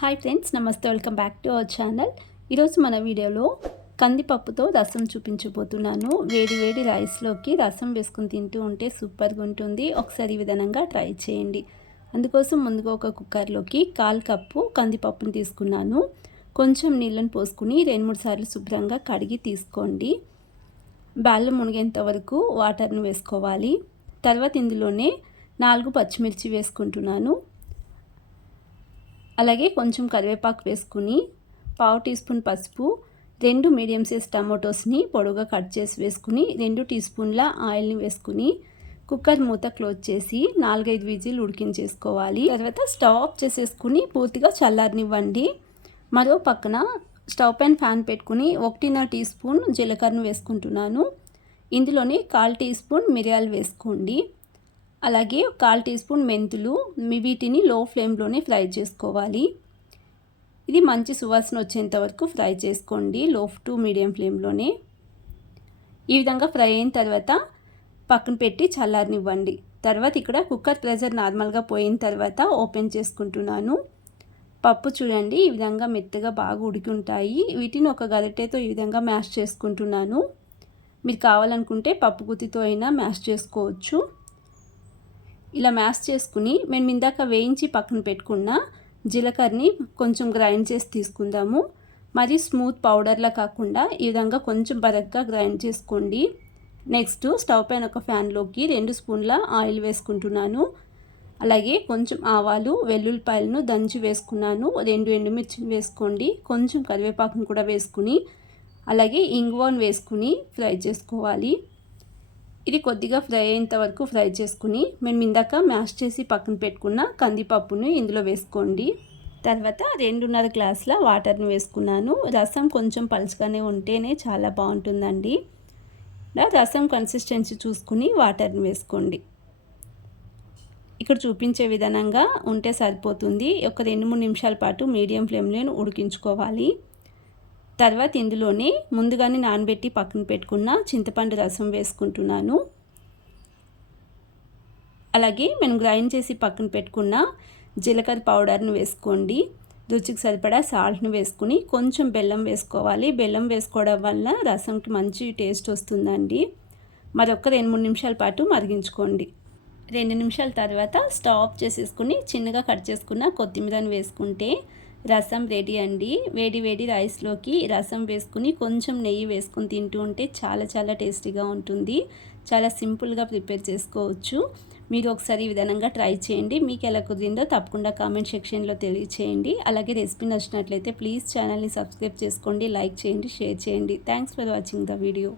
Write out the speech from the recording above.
Hi friends నమస్తే welcome back to our channel ఈరోజు మన వీడియోలో కందిపప్పుతో రసం చూపించబోతున్నాను. వేడి వేడి రైస్లోకి రసం వేసుకుని తింటూ ఉంటే సూపర్గా ఉంటుంది. ఒకసారి ఈ విధంగా ట్రై చేయండి. అందుకోసం ముందుగా ఒక కుక్కర్లోకి కాల్ కప్పు కందిపప్పును తీసుకున్నాను. కొంచెం నీళ్ళను పోసుకుని రెండు మూడు సార్లు శుభ్రంగా కడిగి తీసుకోండి. బ్యాళ్ళు మునిగేంత వరకు వాటర్ను వేసుకోవాలి. తర్వాత ఇందులోనే నాలుగు పచ్చిమిర్చి వేసుకుంటున్నాను. అలాగే కొంచెం కరివేపాకు వేసుకుని పావు టీ స్పూన్ పసుపు రెండు మీడియం సైజ్ టమాటోస్ని పొడవుగా కట్ చేసి వేసుకుని రెండు టీ స్పూన్ల ఆయిల్ని వేసుకుని కుక్కర్ మూత క్లోజ్ చేసి నాలుగైదు విజిల్ ఉడికించేసుకోవాలి. తర్వాత స్టవ్ ఆఫ్ చేసేసుకుని పూర్తిగా చల్లారనివ్వండి. మరో పక్కన స్టవ్ పైన ఫ్యాన్ పెట్టుకుని ఒకటిన్నర టీ స్పూన్ జీలకర్రను వేసుకుంటున్నాను. ఇందులోనే కాల్ టీ స్పూన్ మిరియాలు వేసుకోండి. అలాగే కాల్ టీ స్పూన్ మెంతులు వీటిని లో ఫ్లేమ్లోనే ఫ్రై చేసుకోవాలి. ఇది మంచి సువాసన వచ్చేంత వరకు ఫ్రై చేసుకోండి లో టు మీడియం ఫ్లేమ్లోనే. ఈ విధంగా ఫ్రై అయిన తర్వాత పక్కన పెట్టి చల్లారనివ్వండి. తర్వాత ఇక్కడ కుక్కర్ ప్రెజర్ నార్మల్గా పోయిన తర్వాత ఓపెన్ చేసుకుంటున్నాను. పప్పు చూడండి ఈ విధంగా మెత్తగా బాగా ఉడికి ఉంటాయి. వీటిని ఒక గరిటెతో ఈ విధంగా మ్యాష్ చేసుకుంటున్నాను. మీరు కావాలనుకుంటే పప్పు గుత్తితో అయినా మ్యాష్ చేసుకోవచ్చు. ఇలా మ్యాష్ చేసుకుని మేము ఇందాక వేయించి పక్కన పెట్టుకున్న జీలకర్రని కొంచెం గ్రైండ్ చేసి తీసుకుందాము. మరి స్మూత్ పౌడర్లా కాకుండా ఈ విధంగా కొంచెం బరగ్గా గ్రైండ్ చేసుకోండి. నెక్స్ట్ స్టవ్ పైన ఒక ఫ్యాన్లోకి రెండు స్పూన్ల ఆయిల్ వేసుకుంటున్నాను. అలాగే కొంచెం ఆవాలు వెల్లుల్లిపాయలను దంచి వేసుకున్నాను. రెండు ఎండుమిర్చిని వేసుకోండి. కొంచెం కరివేపాకును కూడా వేసుకుని అలాగే ఇంగువను వేసుకుని ఫ్రై చేసుకోవాలి. ఇది కొద్దిగా ఫ్రై అయ్యేంత వరకు ఫ్రై చేసుకుని మేము ఇందాక మ్యాష్ చేసి పక్కన పెట్టుకున్న కందిపప్పును ఇందులో వేసుకోండి. తర్వాత రెండున్నర గ్లాసుల వాటర్ని వేసుకున్నాను. రసం కొంచెం పలుచగానే ఉంటేనే చాలా బాగుంటుందండి. రసం కన్సిస్టెన్సీ చూసుకుని వాటర్ని వేసుకోండి. ఇక్కడ చూపించే విధానంగా ఉంటే సరిపోతుంది. ఒక రెండు మూడు నిమిషాల పాటు మీడియం ఫ్లేమ్లో ఉడికించుకోవాలి. తర్వాత ఇందులోనే ముందుగానే నానబెట్టి పక్కన పెట్టుకున్న చింతపండు రసం వేసుకుంటున్నాను. అలాగే మనం గ్రైండ్ చేసి పక్కన పెట్టుకున్న జీలకర్ర పౌడర్ను వేసుకోండి. రుచికి సరిపడా సాల్ట్ను వేసుకుని కొంచెం బెల్లం వేసుకోవాలి. బెల్లం వేసుకోవడం వల్ల రసంకి మంచి టేస్ట్ వస్తుందండి. మరొక రెండు మూడు నిమిషాల పాటు మరిగించుకోండి. రెండు నిమిషాల తర్వాత స్టవ్ ఆఫ్ చేసేసుకుని చిన్నగా కట్ చేసుకున్న కొత్తిమీరను వేసుకుంటే రసం రెడీ అండి. వేడి వేడి రైస్లోకి రసం వేసుకుని కొంచెం నెయ్యి వేసుకొని తింటూ ఉంటే చాలా చాలా టేస్టీగా ఉంటుంది. చాలా సింపుల్గా ప్రిపేర్ చేసుకోవచ్చు. మీరు ఒకసారి ఈ విధానంగా ట్రై చేయండి. మీకు ఎలా కుదిరిందో తప్పకుండా కామెంట్ సెక్షన్లో తెలియచేయండి. అలాగే రెసిపీ నచ్చినట్లయితే ప్లీజ్ ఛానల్ని సబ్స్క్రైబ్ చేసుకోండి లైక్ చేయండి షేర్ చేయండి. Thanks for watching the video.